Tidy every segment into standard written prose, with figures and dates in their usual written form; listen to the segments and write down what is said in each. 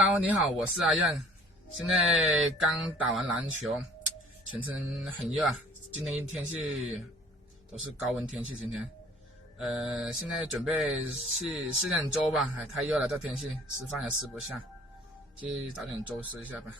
Hello， 你好，我是阿燕。现在刚打完篮球，全身很热啊。今天天气都是高温天气，今天。现在准备去吃点粥吧，太热了，这天气吃饭也吃不下，去找点粥吃一下吧。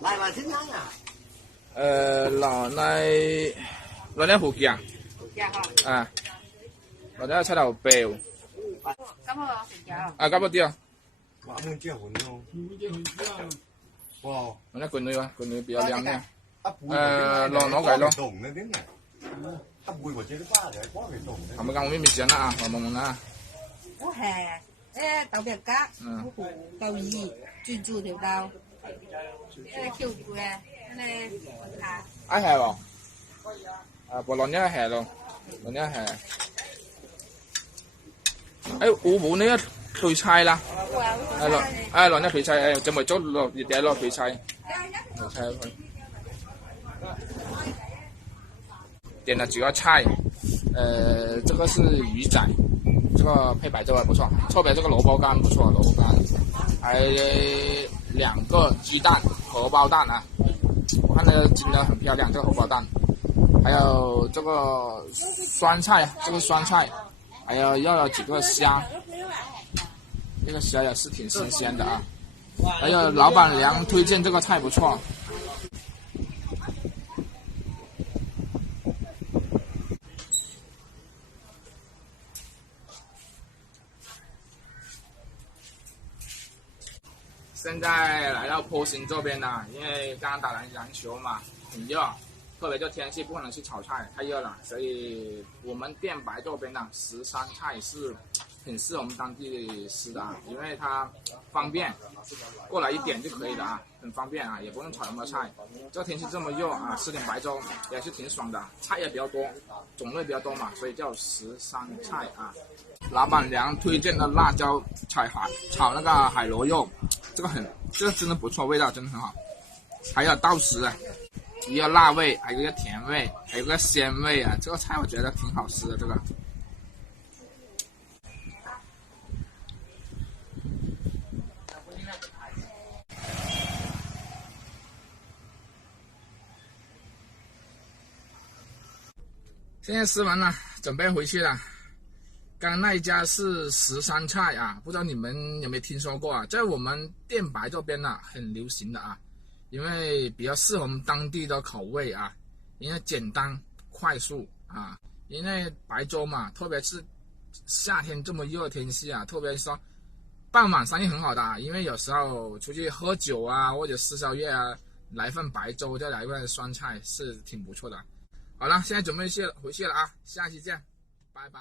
奶奶先生啊？攞啲福建啊，或者七頭標咁我食咗。啊，加多啲啊，哇，冇這樣咯。哇，攞啲滾女啊，滾女比較靚啲。攞計咯。係咪講我咪時間啦啊，我問啦。我係豆皮格，豆耳，轉條豆，條嘅，啊。I have 哦，我攞呢係咯，攞呢係。我冇呢一配菜啦，攞呢配菜，就咪做落熱底落配菜，配菜去。點了幾個菜，這個是魚仔，這個配白粥還不錯，特別這個蘿蔔乾不錯，蘿蔔乾，還2個雞蛋，荷包蛋啊，我看那個蒸得很漂亮，這個荷包蛋，還有這個酸菜，這個酸菜，還有要了幾個蝦，這個蝦也是挺新鮮的啊，還有老闆娘推薦這個菜不錯。现在来到坡心这边了，因为刚打完篮球嘛，很热，特别这天气不可能去炒菜，太热了，所以我们店白这边呢，13菜是很适合我们当地吃的啊，因为它方便，过来一点就可以了啊，很方便啊，也不用炒什么菜。这天气这么热啊，吃点白粥也是挺爽的，菜也比较多，种类比较多嘛，所以叫13菜啊。老板娘推荐的辣椒炒那个海螺肉，这个真的不错，味道真的很好。还有豆豉啊，一个辣味，还有一个甜味，还有一个鲜味啊，这个菜我觉得挺好吃的。这个现在吃完了，准备回去了。刚那一家是13菜啊，不知道你们有没有听说过啊？在我们店白这边呢，很流行的啊，因为比较适合我们当地的口味啊，因为简单快速啊，因为白粥嘛，特别是夏天这么热的天气啊，特别说傍晚生意很好的啊，因为有时候出去喝酒啊，或者吃宵夜啊，来份白粥再来一份酸菜是挺不错的。好了，现在准备回去了啊，下期见，拜拜。